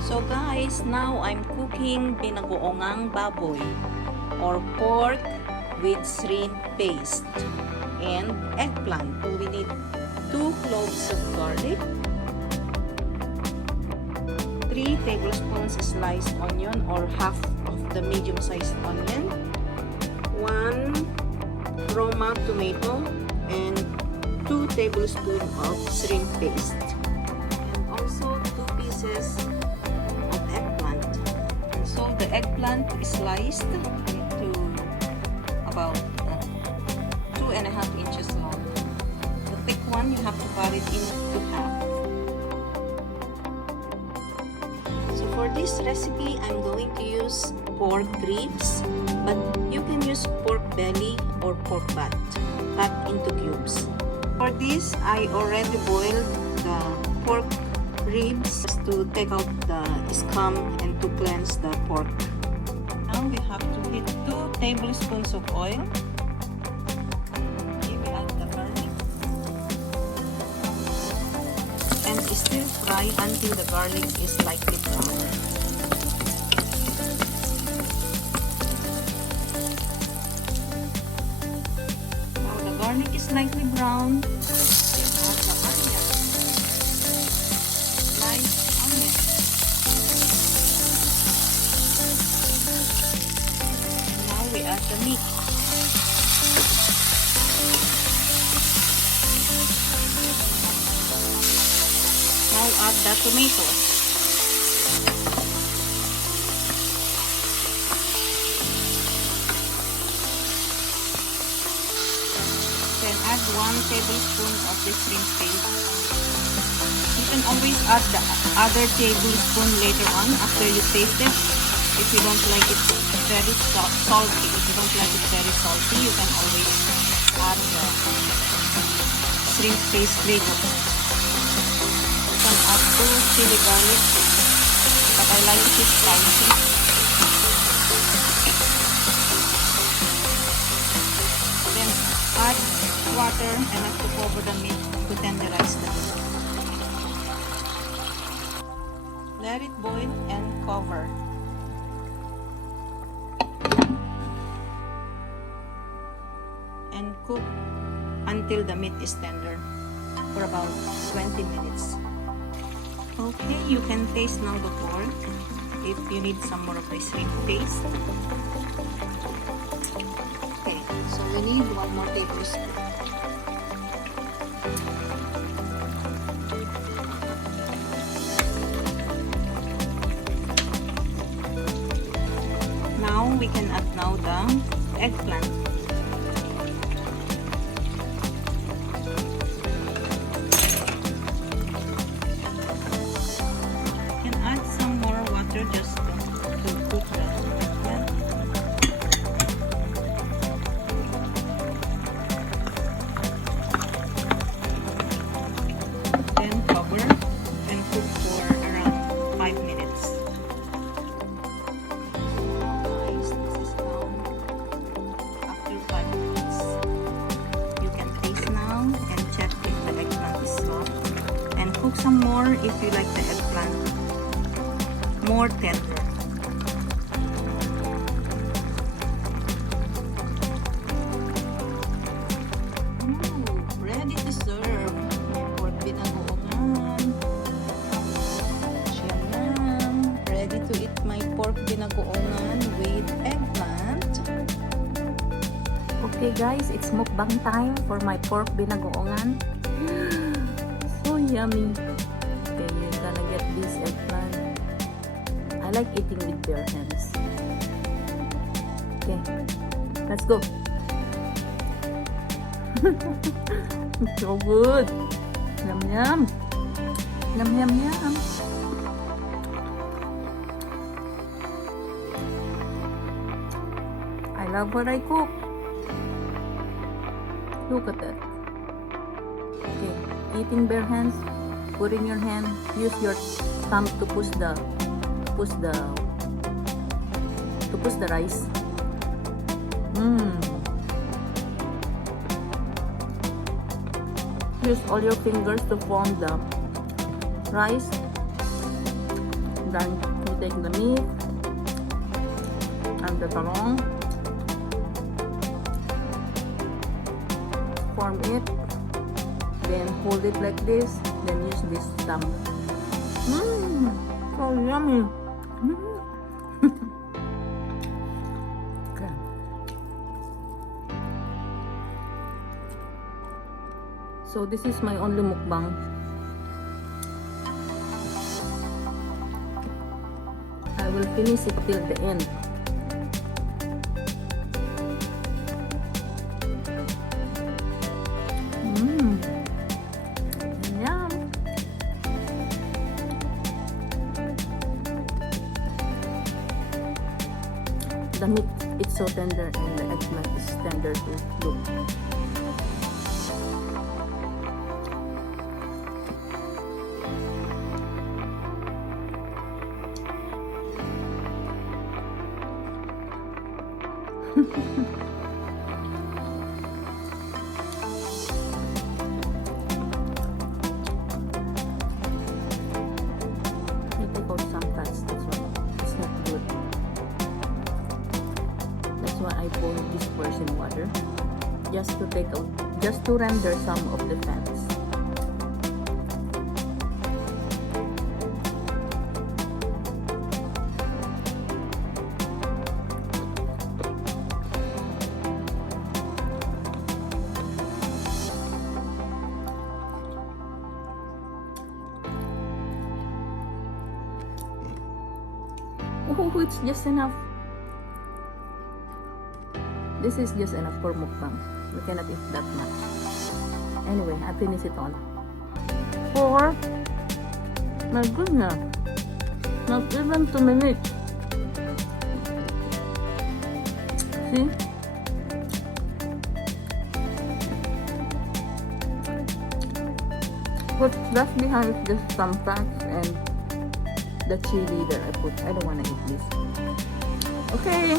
So guys, now I'm cooking binagoongang baboy or pork with shrimp paste and eggplant. So we need 2 cloves of garlic, 3 tablespoons sliced onion or half of the medium-sized onion, 1 Roma tomato, and 2 tablespoons of shrimp paste, and also 2 pieces of eggplant. So the eggplant is sliced into about 2.5 inches long. The thick one, you have to cut it into half. So for this recipe, I'm going to use pork ribs, but you can use pork belly or pork butt cut into cubes. For this, I already boiled the pork ribs to take out the scum and to cleanse the pork. Now we have to heat 2 tablespoons of oil. Okay, we add the garlic and stir fry until the garlic is lightly brown. Now the garlic is lightly brown. We add the meat. Now add the tomatoes. Then add 1 tablespoon of the shrimp paste. You can always add the other tablespoon later on after you taste it. If you don't like it very salty, you can always add the shrimp paste later. You can add 2 chili garlic, but I like it spicy. Then add water enough to cover the meat to tenderize the meat. Let it boil and cover. And cook until the meat is tender for about 20 minutes. Okay, you can taste now the pork if you need some more of the shrimp paste. Okay, so we need 1 more tablespoon. Now we can add now the eggplant. Just to cook the eggplant. Then cover and cook for around 5 minutes. Guys, this is now after 5 minutes. You can taste now and check if the eggplant is soft. And cook some more if you like the eggplant more tender. Ready to serve pork binagoongan. Yum. Ready to eat my pork binagoongan with eggplant. Okay guys, it's mukbang time for my pork binagoongan. So yummy. Okay, you're gonna get this eggplant. I like eating with bare hands. Okay, let's go. It's so good. Yum yum. Yum yum yum. I love what I cook. Look at that. Okay, eating bare hands. Put in your hand. Use your thumb to push the rice. Use all your fingers to form the rice. I'm going to take the meat and the talong, form it, then hold it like this, then use this thumb. So yummy. Okay. So this is my only mukbang. I will finish it till the end. Yum. The meat is so tender and the eggplant is tender too. Look. I take out some fats, that's why it's not good. That's why I boil this first in water, just to take out, just to render some of the fats. Oh, it's just enough. This is just enough for mukbang. We cannot eat that much. Anyway, I finish it all. For, my goodness, not even 2 minutes. See? What's left behind is just some fats and the chili that I put. I don't want to eat this. Okay.